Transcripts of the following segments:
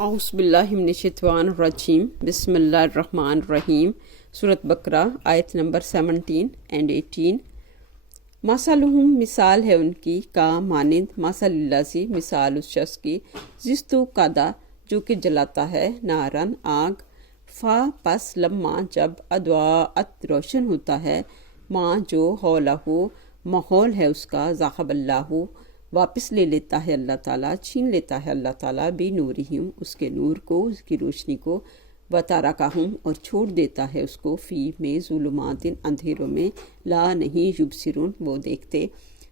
اعوذ باللہ من الشیطان الرجیم بسم اللہ الرحمن الرحیم۔ سورۃ بقرہ آیت نمبر 17 and 18۔ مثلہم مثال ہے ان کی کا مانند مثل الذی مثال اس شخص کی یستوقد جو کہ جلاتا ہے نارن آگ پس لما جب اضاءت روشن ہوتا ہے ماں جو حولہ ماحول ہے اس کا ذہب اللہ واپس لے لیتا ہے اللہ تعالیٰ، چھین لیتا ہے اللہ تعالیٰ بنورہم اس کے نور کو، اس کی روشنی کو، وترکہم اور چھوڑ دیتا ہے اس کو فی میں ظلمات اندھیروں میں لا نہیں یبصرون وہ دیکھتے،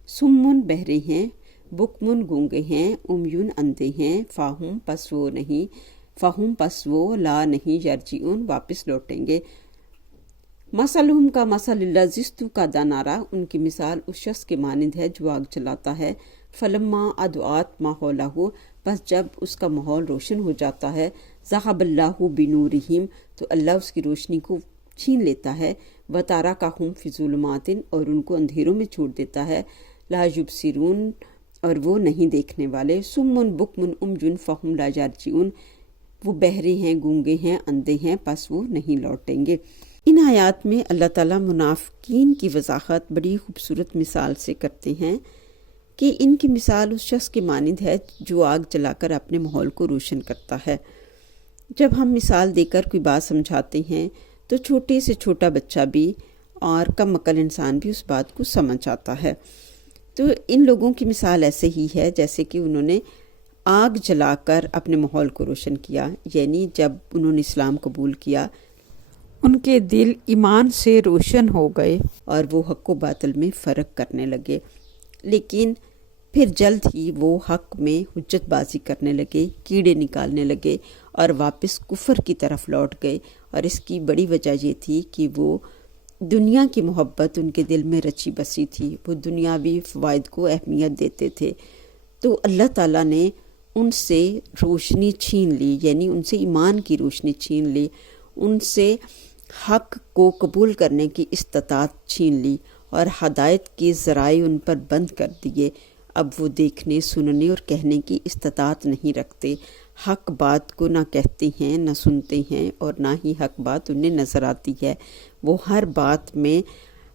سمن بہرے ہیں، بکمن گونگے ہیں، امیون اندھے ہیں، فاہم پس وہ لا نہیں یرجعون واپس لوٹیں گے۔ مثلہم کا مثل الذی استوقد نارا ان کی مثال اس شخص کے مانند ہے جو آگ جلاتا ہے، فلما اضاءت ما حولہ پس جب اس کا ماحول روشن ہو جاتا ہے، ذہب اللہ بنورہم تو اللہ اس کی روشنی کو چھین لیتا ہے، وترکہم فی ظلمات اور ان کو اندھیروں میں چھوڑ دیتا ہے، لا یبصرون اور وہ نہیں دیکھنے والے، سمن بکمن امیٌ فہم لا یرجعون وہ بہرے ہیں، گونگے ہیں، اندھے ہیں پس وہ نہیں لوٹیں گے۔ ان آیات میں اللہ تعالیٰ منافقین کی وضاحت بڑی خوبصورت مثال سے کرتے ہیں کہ ان کی مثال اس شخص کی مانند ہے جو آگ جلا کر اپنے ماحول کو روشن کرتا ہے۔ جب ہم مثال دے کر کوئی بات سمجھاتے ہیں تو چھوٹے سے چھوٹا بچہ بھی اور کم عقل انسان بھی اس بات کو سمجھ آتا ہے۔ تو ان لوگوں کی مثال ایسے ہی ہے جیسے کہ انہوں نے آگ جلا کر اپنے ماحول کو روشن کیا، یعنی جب انہوں نے اسلام قبول کیا ان کے دل ایمان سے روشن ہو گئے اور وہ حق و باطل میں فرق کرنے لگے، لیکن پھر جلد ہی وہ حق میں حجت بازی کرنے لگے، کیڑے نکالنے لگے اور واپس کفر کی طرف لوٹ گئے۔ اور اس کی بڑی وجہ یہ تھی کہ وہ دنیا کی محبت ان کے دل میں رچی بسی تھی، وہ دنیاوی فوائد کو اہمیت دیتے تھے۔ تو اللہ تعالیٰ نے ان سے روشنی چھین لی، یعنی ان سے ایمان کی روشنی چھین لی، ان سے حق کو قبول کرنے کی استطاعت چھین لی اور ہدایت کے ذرائع ان پر بند کر دیے۔ اب وہ دیکھنے، سننے اور کہنے کی استطاعت نہیں رکھتے، حق بات کو نہ کہتے ہیں نہ سنتے ہیں اور نہ ہی حق بات انہیں نظر آتی ہے۔ وہ ہر بات میں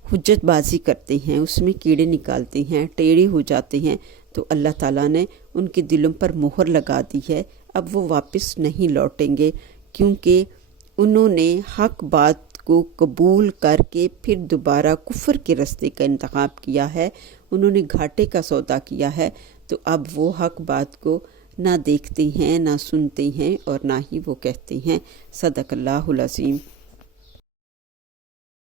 حجت بازی کرتے ہیں، اس میں کیڑے نکالتے ہیں، ٹیڑے ہو جاتے ہیں۔ تو اللہ تعالیٰ نے ان کے دلوں پر مہر لگا دی ہے، اب وہ واپس نہیں لوٹیں گے، کیونکہ انہوں نے حق بات کو قبول کر کے پھر دوبارہ کفر کے راستے کا انتخاب کیا ہے، انہوں نے گھاٹے کا سودا کیا ہے۔ تو اب وہ حق بات کو نہ دیکھتے ہیں، نہ سنتے ہیں اور نہ ہی وہ کہتے ہیں۔ صدق اللہ العظیم۔